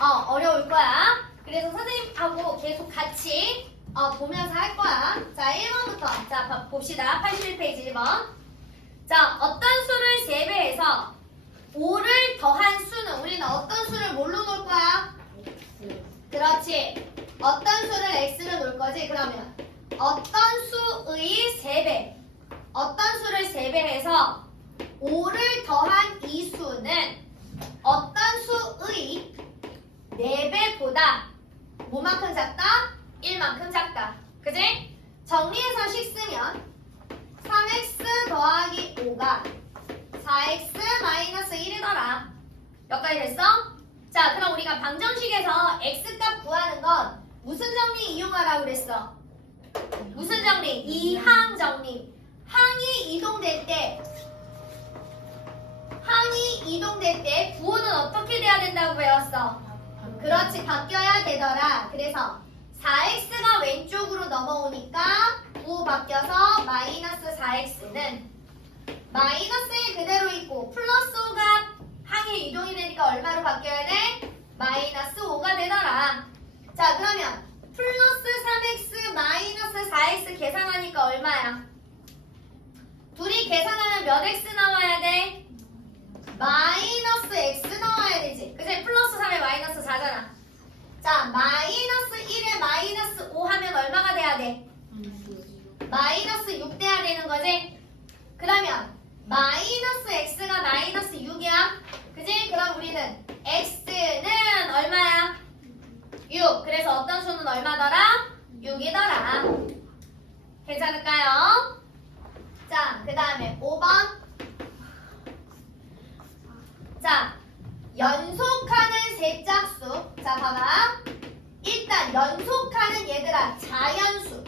어려울 거야. 그래서 선생님하고 계속 같이 보면서 할 거야. 자, 1번부터. 자, 봅시다. 81페이지 1번. 자, 어떤 수를 3배해서 5를 더한 수는 우리는 어떤 수를 뭘로 놓을 거야? 그렇지. 어떤 수를 x로 놓을 거지? 그러면 어떤 수의 3배. 어떤 수를 3배해서 5를 더한 이 수는 어떤 수의 4배보다 뭐만큼 작다? 1만큼 작다. 그지? 정리해서 식 쓰면 3x 더하기 5가 4x 마이너스 1이더라. 여기까지 됐어? 자, 그럼 우리가 방정식에서 x값 구하는 건 무슨 정리 이용하라고 그랬어? 무슨 정리? 이항 정리. 항이 이동될 때 구호는 어떻게 돼야 된다고 배웠어? 그렇지, 바뀌어야 되더라. 그래서 4x가 왼쪽으로 넘어오니까 구호 바뀌어서 마이너스 4x는 마이너스에 그대로 있고 플러스 5가 항이 이동이 되니까 얼마로 바뀌어야 돼? 마이너스 5가 되더라. 자, 그러면 플러스 3x 마이너스 4x 계산하니까 얼마야? 둘이 계산하면 몇 x 나와야 돼? 마이너스 x 나와야 되지. 그치? 플러스 3에 마이너스 4잖아. 자, 마이너스 1에 마이너스 5 하면 얼마가 돼야 돼? 마이너스 6 돼야 되는 거지? 그러면 마이너스 x가 마이너스 6이야. 그지? 그럼 우리는 x는 얼마야? 6. 그래서 어떤 수는 얼마더라? 6이더라. 괜찮을까요? 자, 그 다음에 5번. 자, 연속하는 세 짝수. 자, 봐봐. 일단 연속하는 얘들아 자연수.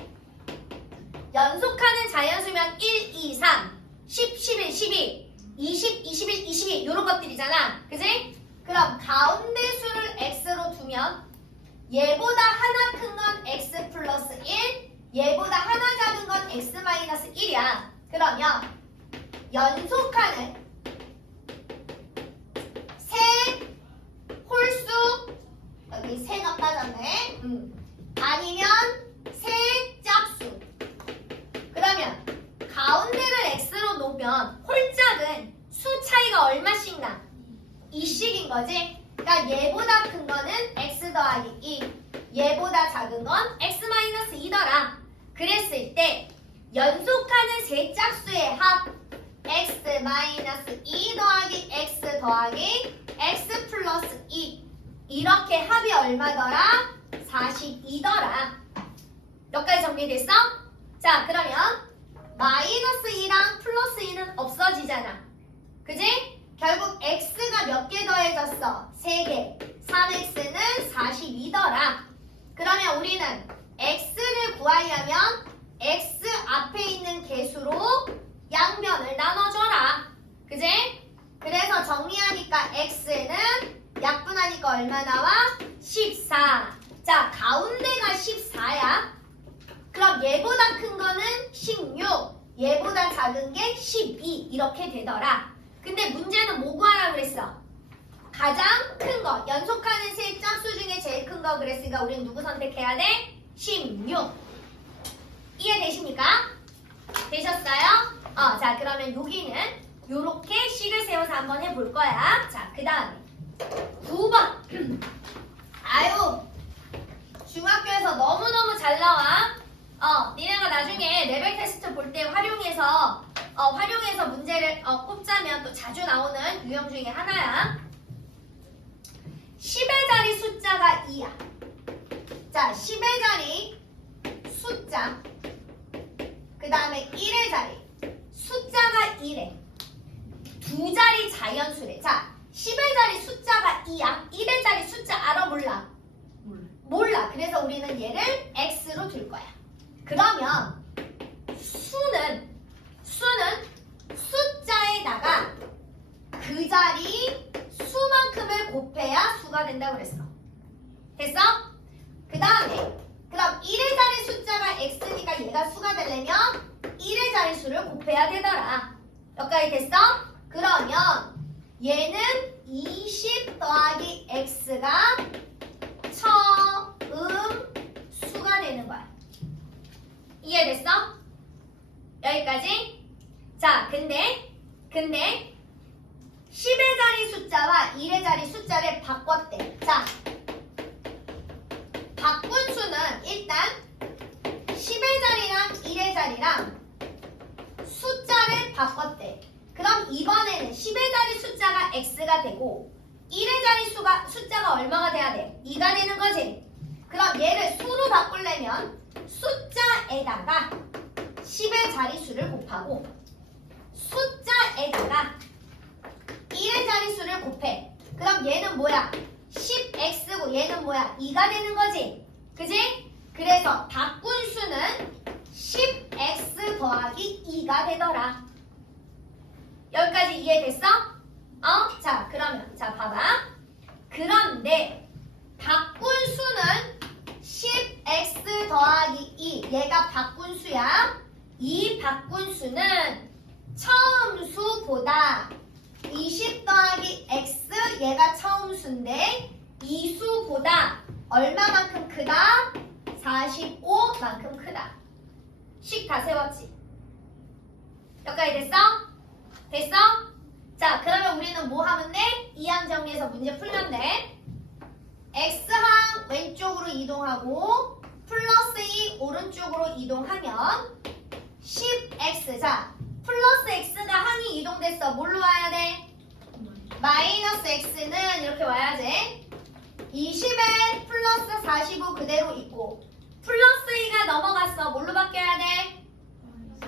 연속하는 자연수면 1, 2, 3, 10, 11, 12, 20, 21, 22 요런 것들이잖아. 그지? 그럼 가운데 수를 x로 두면 얘보다 하나 큰 건 x 플러스 1, 얘보다 하나 작은 건 x 마이너스 1이야. 그러면 연속하는 세 홀수, 여기 세가 빠졌네. 아니면 세 짝수. 그러면 가운데를 x로 놓으면 홀짝은 수 차이가 얼마씩 나? 2씩인 거지? 그러니까 얘보다 큰 거는 x 더하기 2, 얘보다 작은 건 x 마이너스 2더라. 그랬을 때 연속하는 세 짝수의 합 x 마이너스 2 더하기 x 더하기 x 플러스 2 이렇게 합이 얼마더라? 42더라. 여기까지 정리됐어? 자, 그러면 마이너스 2랑 플러스 2는 없어지잖아. 그지? 결국 x가 몇 개 더해졌어? 3개. 3x는 42더라. 그러면 우리는 x를 구하려면 x 앞에 있는 개수로 양변을 나눠줘라. 그지? 그래서 정리하니까 x는 약분하니까 얼마 나와? 14. 자, 가운데가 14야. 그럼 얘보다 큰 거는 16, 얘보다 작은 게 12 이렇게 되더라. 근데 문제는 뭐 구하라고 그랬어? 가장 큰 거, 연속하는 세 짝수 중에 제일 큰 거 그랬으니까 우리는 누구 선택해야 돼? 16. 이해되십니까? 되셨어요? 자, 그러면 여기는 요렇게 식을 세워서 한번 해볼 거야. 자, 그 다음에 9번. 아유, 중학교에서 너무너무 잘 나와. 니네가 나중에 레벨 테스트 볼 때 활용해서 문제를 꼽자면 또 자주 나오는 유형 중에 하나야. 10의 자리 숫자가 2야. 자, 10의 자리 숫자. 그 다음에 1의 자리 숫자가 1에 두 자리 자연수래. 자, 10의 자리 숫자가 2야. 1의 자리 숫자 알아 몰라? 몰라. 그래서 우리는 얘를 x로 둘 거야. 그러면 수는 숫자에다가 그 자리 수만큼을 곱해야 수가 된다고 그랬어. 됐어? 그 다음에 그럼 1의 자리 숫자가 x니까 얘가 수가 되려면 1의 자리 수를 곱해야 되더라. 여기까지 됐어? 그러면 얘는 20 더하기 x가 이해됐어? 여기까지? 자, 근데 10의 자리 숫자와 1의 자리 숫자를 바꿨대. 자, 바꾼 수는 일단 10의 자리랑 1의 자리랑 숫자를 바꿨대. 그럼 이번에는 10의 자리 숫자가 x가 되고 1의 자리 숫자가 얼마가 돼야 돼? 2가 되는 거지. 그럼 얘를 수로 바꾸려면 숫자에다가 10의 자리수를 곱하고 숫자에다가 1의 자리수를 곱해. 그럼 얘는 뭐야? 10x고 얘는 뭐야? 2가 되는 거지. 그지? 그래서 바꾼 수는 10x 더하기 2가 되더라. 여기까지 이해됐어? 자, 그러면 자 봐봐. 그런데 바꾼 수는 10x 더하기 2. 얘가 바꾼 수야. 이 바꾼 수는 처음 수보다 20 더하기 x, 얘가 처음 수인데 이 수보다 얼마만큼 크다? 45만큼 크다. 식 다 세웠지? 여기까지 됐어? 됐어? 자, 그러면 우리는 뭐 하면 돼? 이항 정리해서 문제 풀면 돼. x항 왼쪽으로 이동하고 플러스 2 오른쪽으로 이동하면 10x. 자, 플러스 x가 항이 이동됐어. 뭘로 와야 돼? 마이너스 x는 이렇게 와야지. 20에 플러스 45 그대로 있고 플러스 2가 넘어갔어. 뭘로 바뀌어야 돼?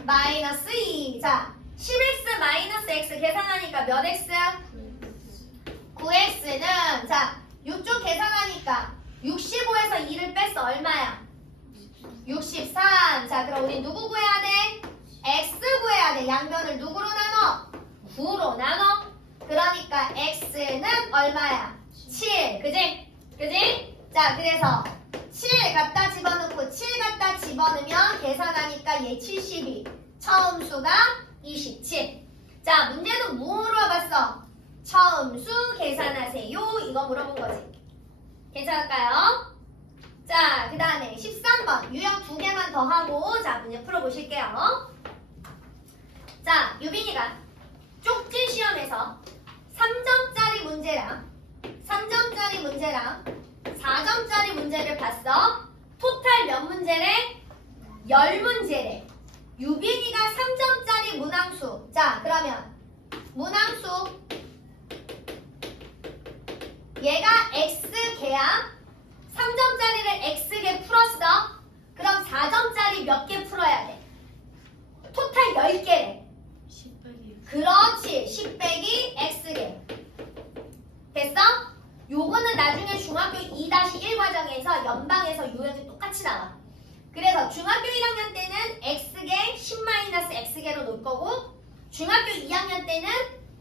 마이너스 2. 자, 10x 마이너스 x 계산하니까 몇 x? 9x는 자, 이쪽 계산하니까 65에서 2를 뺐어. 얼마야? 63. 자, 그럼 우리 누구 구해야 돼? x 구해야 돼. 양변을 누구로 나눠? 9로 나눠. 그러니까 x는 얼마야? 7. 그지? 그지? 자, 그래서 7 갖다 집어넣고 7 갖다 집어넣으면 계산하니까 얘 72. 처음 수가 27. 자, 문제는 뭐로 와봤어? 처음 수 계산하세요. 이거 물어본 거지. 괜찮을까요? 자, 그 다음에 13번 유형 2개만 더 하고 자, 문제 풀어보실게요. 자, 유빈이가 쪽지 시험에서 3점짜리 문제랑 4점짜리 문제를 봤어. 토탈 몇 문제래? 10문제래. 유빈이가 3점짜리 문항수. 자, 그러면 문항수 얘가 x개야. 3점짜리를 x개 풀었어. 그럼 4점짜리 몇 개 풀어야 돼? 토탈 10개래. 10 빼기 그렇지. 10 빼기 x개. 됐어? 요거는 나중에 중학교 2-1 과정에서 연방에서 유형이 똑같이 나와. 그래서 중학교 1학년 때는 x개 10-x개로 놓을 거고 중학교 2학년 때는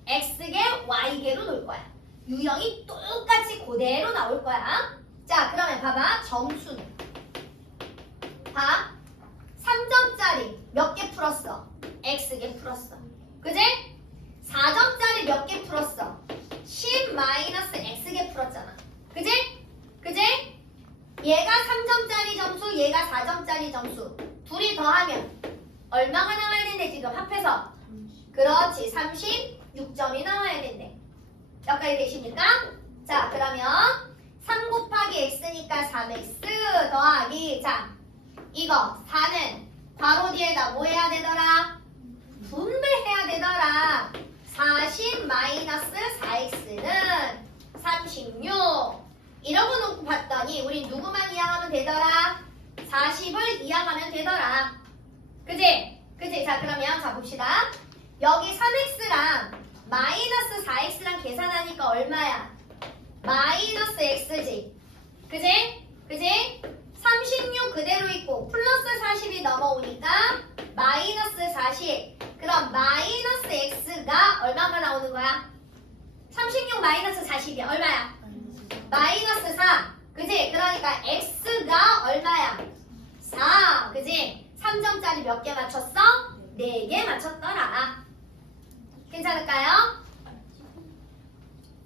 x개 y개로 놓을 거야. 유형이 똑같이 그대로 나올 거야. 자, 그러면 봐봐. 점수는 봐. 3점짜리 몇 개 풀었어? x개 풀었어. 그지? 4점짜리 몇 개 풀었어? 10-x개 풀었잖아. 그지? 그지? 얘가 3점짜리 점수, 얘가 4점짜리 점수. 둘이 더하면 얼마가 나와야 된대 지금 합해서? 30 그렇지. 36점이 나와야 된대. 여기까지 되십니까? 자, 그러면 3 곱하기 x니까 3x 더하기 자, 이거 4는 괄호 뒤에다 뭐 해야 되더라? 분배해야 되더라. 40-4x는 36. 이러고 놓고 봤더니 우리 누구만 이항하면 되더라? 40을 이항하면 되더라. 그지? 그지? 자, 그러면 자 봅시다. 여기 3x랑 마이너스 4x랑 계산하니까 얼마야? 마이너스 x지. 그지? 그지? 36 그대로 있고 플러스 40이 넘어오니까 마이너스 40. 그럼 마이너스 x가 얼마가 나오는 거야? 36 마이너스 40이 얼마야? 마이너스 4. 그지? 그러니까 x가 얼마야? 4. 그지? 3점짜리 몇 개 맞췄어? 4개 맞췄더라. 괜찮을까요?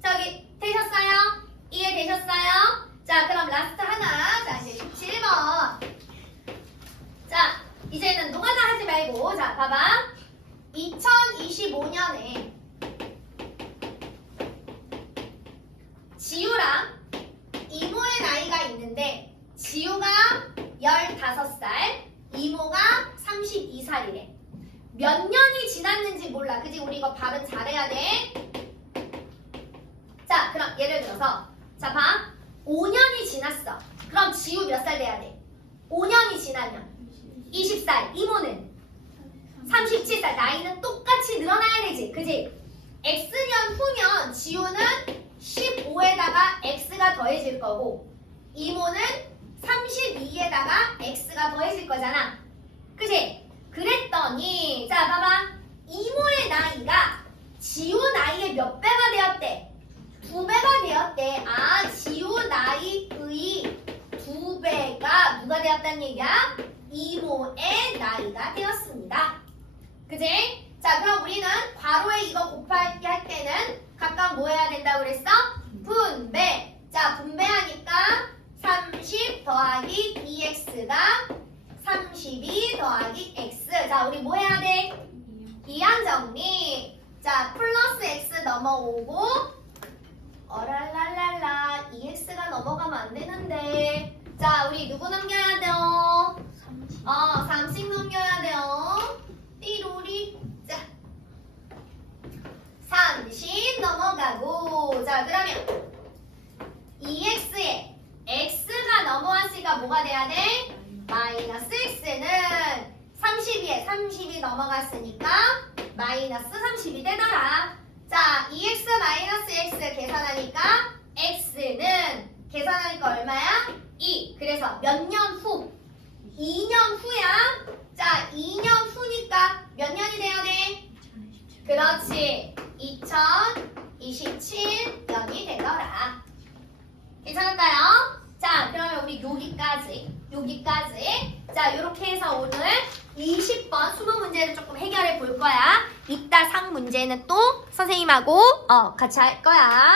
저기 되셨어요? 이해되셨어요? 자, 그럼 라스트 하나. 자, 이제 17번. 자, 이제 지우랑 이모의 나이가 있는데 지우가 15살, 이모가 32살이래. 몇 년이 지났는지 몰라. 그지? 우리 이거 발음 잘해야 돼. 자, 그럼 예를 들어서 자, 봐. 5년이 지났어. 그럼 지우 몇 살 돼야 돼? 5년이 지나면 20살, 이모는 37살. 나이는 똑같이 늘어나야 되지. 그지? X년 후면 지우는 15에다가 X가 더해질 거고 이모는 32에다가 X가 더해질 거잖아. 그지? 그랬더니 자 봐봐. 이모의 나이가 지우 나이의 몇 배가 되었대? 2배가 되었대. 아, 지우 나이의 2배가 누가 되었다는 얘기야? 이모의 나이가 되었습니다. 그지? 자, 그럼 우리는 괄호에 이거 곱하기 할 때는 각각 뭐 해야 된다고 그랬어? 분배. 자, 분배하니까 30 더하기 2x가 32 더하기 x. 자, 우리 뭐 해야 돼? 이항 정리. 자, 플러스 x 넘어오고 어랄랄랄라 2x가 넘어가면 안 되는데. 자, 우리 누구 넘겨야 돼요? 30 넘겨야 돼요. 띠로리. 자, 30 넘어가고. 자, 그러면 2x에 x가 넘어왔으니까 뭐가 돼야 돼? 마이너스 x는 32에 30이 넘어갔으니까 마이너스 30이 되더라. 자, 2x 마이너스 x 계산하니까 x는 계산하니까 얼마야? 2. 그래서 몇 년 후? 2년 후야. 자, 2년 후니까 몇 년이 돼야 돼? 그렇지. 2027년이 되더라. 괜찮을까요? 자, 그러면 우리 여기까지. 자, 이렇게 해서 오늘 20번 수능 문제를 조금 해결해 볼 거야. 이따 상 문제는 또 선생님하고 같이 할 거야.